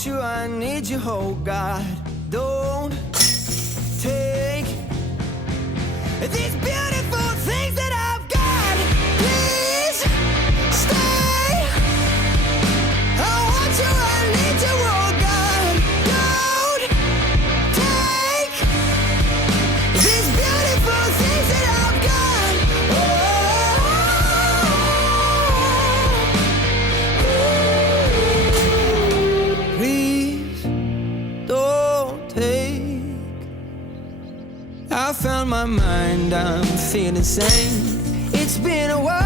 want you, I need you, oh God. Don't take these beautiful things that I've got. Please stay. I want you, I need you, oh God. Don't take these beautiful things that I've got. Oh, please don't take. I found my mind, I'm feeling sane. It's been a while.